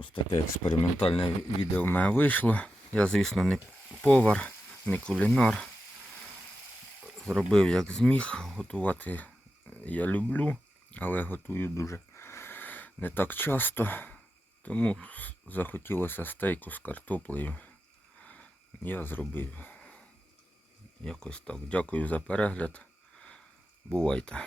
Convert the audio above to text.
Ось Таке експериментальне відео в мене вийшло. Я, звісно, не повар, не кулінар. Зробив як зміг. Готувати я люблю, але готую дуже не так часто. Тому захотілося стейку з картоплею. Я зробив. Якось так. Дякую за перегляд. Бувайте.